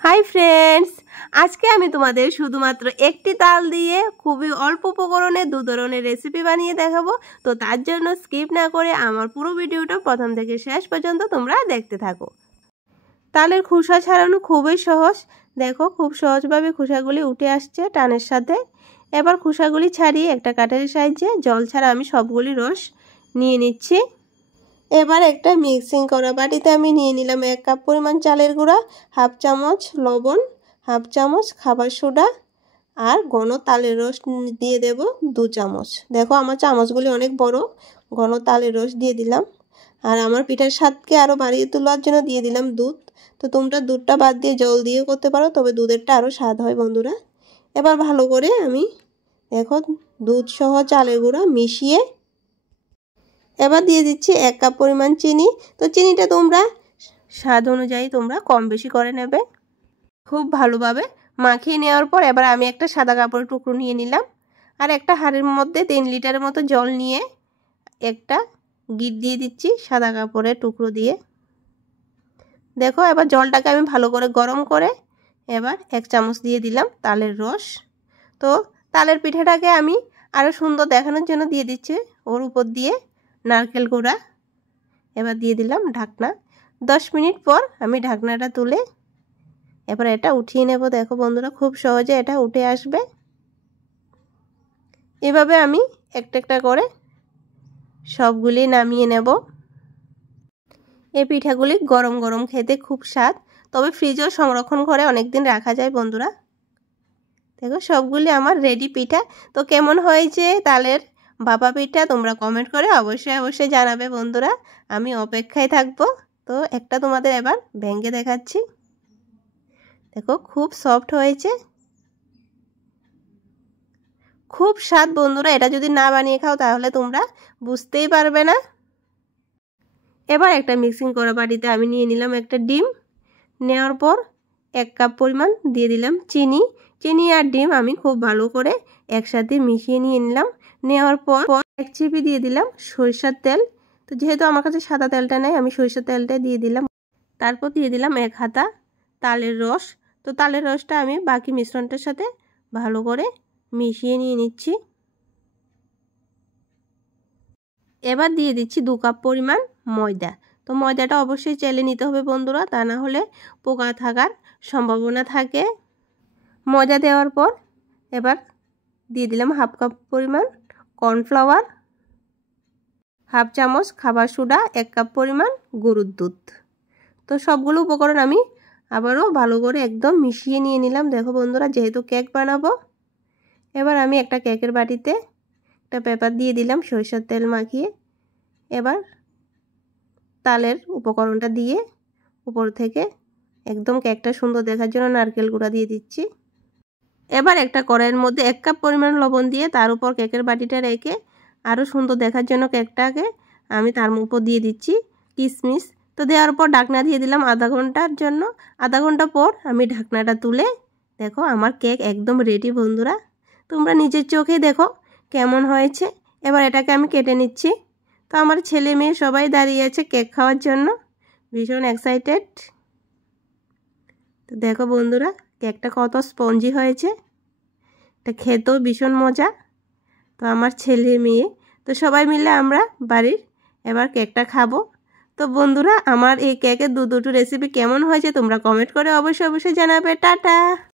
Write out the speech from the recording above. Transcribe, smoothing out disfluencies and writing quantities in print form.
Hi friends, আজকে আমি তোমাদের শুধুমাত্র একটি তাল দিয়ে খুবই অল্প উপকরণে দু ধরনের রেসিপি বানিয়ে দেখাবো। তো তার জন্য স্কিপ না করে আমার পুরো ভিডিওটা প্রথম থেকে শেষ পর্যন্ত তোমরা দেখতে থাকো। তালের খোসা ছাড়ানো খুবই সহজ। দেখো, খুব সহজভাবে খোসাগুলি উঠে আসছে টানের সাথে। এবার খোসাগুলি ছাড়িয়ে একটা কাটারের সাহায্যে জল ছাড়া আমি সবগুলি রস নিয়ে নিচ্ছি। এবার একটা মিক্সিং করা বাটিতে আমি নিয়ে নিলাম 1 কাপ পরিমাণ চালের গুঁড়া, হাফ চামচ লবণ, হাফ চামচ খাবার সোডা আর ঘন তালের রস দিয়ে দেব 2 চামচ। দেখো আমার চামচগুলি অনেক বড়। ঘন তালের রস দিয়ে দিলাম। আর আমার পিঠার স্বাদকে আরও বাড়িয়ে তোলার জন্য দিয়ে দিলাম দুধ। তো তোমরা দুধটা বাদ দিয়ে জল দিয়ে করতে পারো, তবে দুধেরটা আরও স্বাদ হয় বন্ধুরা। এবার ভালো করে আমি দেখো দুধ সহ চালের গুঁড়া মিশিয়ে এবার দিয়ে দিচ্ছি 1 কাপ পরিমাণ চিনি। তো চিনিটা তোমরা স্বাদ অনুযায়ী তোমরা কম বেশি করে নেবে। খুব ভালোভাবে মাখিয়ে নেওয়ার পর এবার আমি একটা সাদা কাপড়ের টুকরো নিয়ে নিলাম আর একটা হাঁড়ির মধ্যে 3 লিটারের মতো জল নিয়ে একটা গিট দিয়ে দিচ্ছি সাদা কাপড়ের টুকরো দিয়ে। দেখো এবার জলটাকে আমি ভালো করে গরম করে এবার 1 চামচ দিয়ে দিলাম তালের রস। তো তালের পিঠাটাকে আমি আরও সুন্দর দেখানোর জন্য দিয়ে দিচ্ছি ওর উপর দিয়ে নারকেল গুঁড়া। এবার দিয়ে দিলাম ঢাকনা। 10 মিনিট পর আমি ঢাকনাটা তুলে এবার এটা উঠিয়ে নেব। দেখো বন্ধুরা, খুব সহজে এটা উঠে আসবে। এভাবে আমি একটা একটা করে সবগুলি নামিয়ে নেব। এই পিঠাগুলি গরম গরম খেতে খুব স্বাদ, তবে ফ্রিজেও সংরক্ষণ করে অনেক দিন রাখা যায় বন্ধুরা। দেখো সবগুলি আমার রেডি পিঠা। তো কেমন হয়েছে তালের ভাপা পিঠা তোমরা কমেন্ট করে অবশ্যই জানাবে বন্ধুরা। আমি অপেক্ষায় থাকবো। তো একটা তোমাদের এবার ভেঙে দেখাচ্ছি। দেখো খুব সফট হয়েছে, খুব স্বাদ বন্ধুরা। এটা যদি না বানিয়ে খাও তাহলে তোমরা বুঝতেই পারবে না। এবার একটা মিক্সিং করা বাটিতে আমি নিয়ে নিলাম একটা ডিম। নেওয়ার পর 1 কাপ পরিমাণ দিয়ে দিলাম চিনি আর ডিম আমি খুব ভালো করে একসাথে মিশিয়ে নিয়ে নিলাম। নেওয়ার পর 1 চিপি দিয়ে দিলাম সরিষার তেল। তো যেহেতু আমার কাছে সাদা তেলটা নেই, আমি সরিষার তেলটা দিয়ে দিলাম। তারপর দিয়ে দিলাম 1 হাতা তালের রস। তো তালের রসটা আমি বাকি মিশ্রণটার সাথে ভালো করে মিশিয়ে নিয়ে নিচ্ছি। এবার দিয়ে দিচ্ছি 2 কাপ পরিমাণ ময়দা। তো ময়দাটা অবশ্যই চেলে নিতে হবে বন্ধুরা, তা না হলে পোকা থাকার সম্ভাবনা থাকে। ময়দা দেওয়ার পর এবার দিয়ে দিলাম হাফ কাপ পরিমাণ কর্নফ্লাওয়ার, হাফ চামচ খাবার সোডা, 1 কাপ পরিমাণ গরুর দুধ। তো সবগুলো উপকরণ আমি আবারও ভালো করে একদম মিশিয়ে নিয়ে নিলাম। দেখো বন্ধুরা, যেহেতু কেক বানাবো, এবার আমি একটা কেকের বাটিতে একটা পেপার দিয়ে দিলাম সরিষার তেল মাখিয়ে। এবার তালের উপকরণটা দিয়ে উপর থেকে একদম কেকটা সুন্দর দেখার জন্য নারকেল গুঁড়া দিয়ে দিচ্ছি। এবার একটা কড়াইয়ের মধ্যে 1 কাপ পরিমাণ লবণ দিয়ে তার উপর কেকের বাটিটা রেখে আরও সুন্দর দেখার জন্য কেকটাকে আমি তার উপর দিয়ে দিচ্ছি কিশমিশ। তো দেওয়ার পর ঢাকনা দিয়ে দিলাম আধা ঘন্টার জন্য। আধা ঘন্টা পর আমি ঢাকনাটা তুলে দেখো আমার কেক একদম রেডি বন্ধুরা। তোমরা নিজের চোখে দেখো কেমন হয়েছে। এবার এটাকে আমি কেটে নিচ্ছি। তো আমার ছেলে মেয়ে সবাই দাঁড়িয়ে আছে কেক খাওয়ার জন্য, ভীষণ এক্সাইটেড। তো দেখো বন্ধুরা, কেকটা কত স্পঞ্জি হয়েছে, এটা খেতেও ভীষণ মজা। তো আমার ছেলে মেয়ে তো সবাই মিলে আমরা বাড়ির এবার কেকটা খাবো। তো বন্ধুরা, আমার এই কেকের দুটো রেসিপি কেমন হয়েছে তোমরা কমেন্ট করে অবশ্যই জানাবে। টাটা।